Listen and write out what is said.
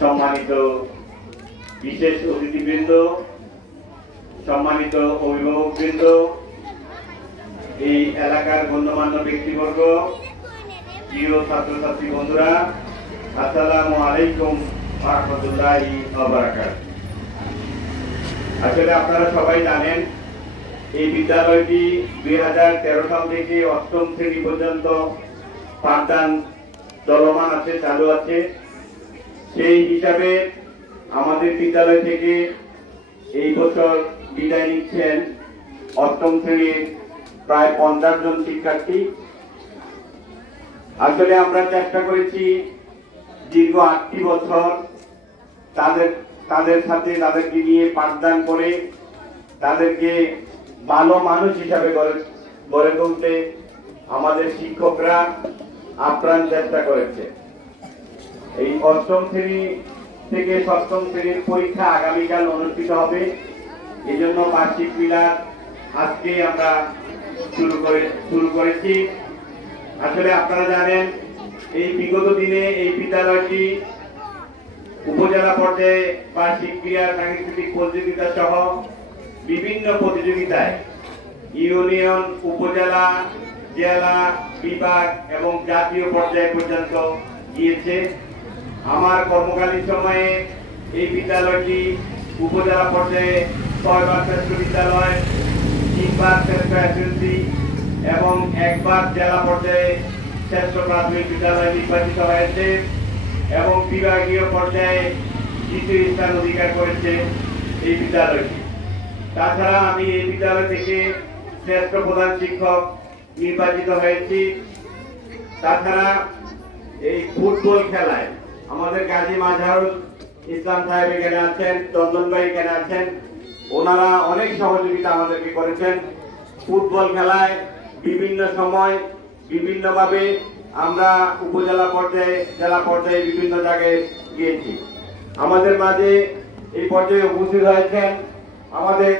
সম্মানিত বিশেষ অতিথিবৃন্দ, সম্মানিত অভিভাবকবৃন্দ, এই এলাকার গণ্যমান্য ব্যক্তিবর্গ, প্রিয় ছাত্রছাত্রী বন্ধুরা, আসসালামু আলাইকুম ওয়া রাহমাতুল্লাহি ওয়া বারাকাতুহু। আসলে আপনারা সবাই জানেন এই বিদ্যালয়টি 2013 সাল থেকে 8ম শ্রেণী পর্যন্ত পাঠদান চলমান আছে, চালু আছে। সেই হিসাবে আমাদের বিদ্যালয় থেকে এই বছর বিদায় নিচ্ছেন 8ম শ্রেণীর প্রায় 50 জন শিক্ষার্থী। আসলে আমরা চেষ্টা করেছি দীর্ঘ 8টি বছর তাদের সাথে তাদেরকে নিয়ে পাঠদান করে তাদেরকে ভালো মানুষ হিসাবে গড়ে তুলতে আমাদের শিক্ষকরা আপ্রাণ চেষ্টা করেছে। এই 8ম শ্রেণী থেকে 6ম শ্রেণীর পরীক্ষা আগামীকাল অনুষ্ঠিত হবে। এই জন্য বার্ষিক মিলাদ আজকে আমরা শুরু করেছি। আসলে আপনারা জানেন এই বিগত দিনে এই বিদ্যালয়টি উপজেলা পর্যায়ে বার্ষিক ক্রীড়া সাংস্কৃতিক প্রতিযোগিতা সহ বিভিন্ন প্রতিযোগিতায় ইউনিয়ন, উপজেলা, জেলা, বিভাগ এবং জাতীয় পর্যায় পর্যন্ত গিয়েছে। আমার কর্মকালীন সময়ে এই বিদ্যালয়টি উপজেলা পর্যায়ে 6 বার শ্রেষ্ঠ বিদ্যালয়, 3 বার শ্রেষ্ঠ এসএসসি এবং 1 বার জেলা পর্যায়ে শ্রেষ্ঠ প্রাথমিক বিদ্যালয় নির্বাচিত হয়েছে এবং বিভাগীয় পর্যায়ে 2য় স্থান অধিকার করেছে এই বিদ্যালয়টি। তাছাড়া আমি এই বিদ্যালয় থেকে শ্রেষ্ঠ প্রধান শিক্ষক নির্বাচিত হয়েছি। তাছাড়া এই ফুটবল খেলায় আমাদের গাজী মাজহারুল ইসলাম সাহেব এখানে আছেন, চন্দন ভাই এখানে আছেন, ওনারা অনেক সহযোগিতা আমাদেরকে করেছেন। ফুটবল খেলায় বিভিন্ন সময় বিভিন্নভাবে আমরা উপজেলা পর্যায়ে, জেলা পর্যায়ে বিভিন্ন জায়গায় গিয়েছি। আমাদের মাঝে এই পর্যায়ে উপস্থিত হয়েছেন আমাদের